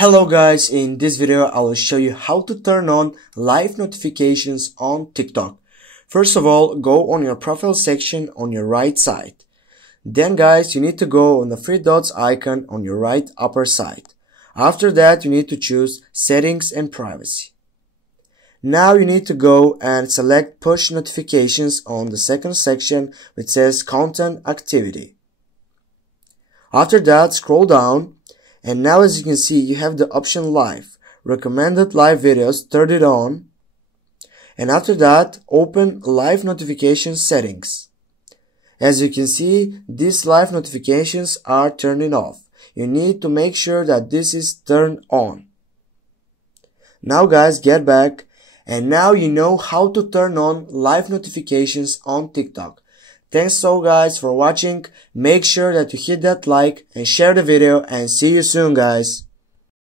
Hello guys, in this video I will show you how to turn on live notifications on TikTok. First of all, go on your profile section on your right side. Then guys, you need to go on the three dots icon on your right upper side. After that, you need to choose settings and privacy. Now you need to go and select push notifications on the second section which says content activity. After that, scroll down. And now as you can see, you have the option live. Recommended live videos, turn it on. And after that, open live notification settings. As you can see, these live notifications are turning off. You need to make sure that this is turned on. Now guys, get back. And now you know how to turn on live notifications on TikTok. Thanks so guys for watching. Make sure that you hit that like and share the video, and see you soon guys.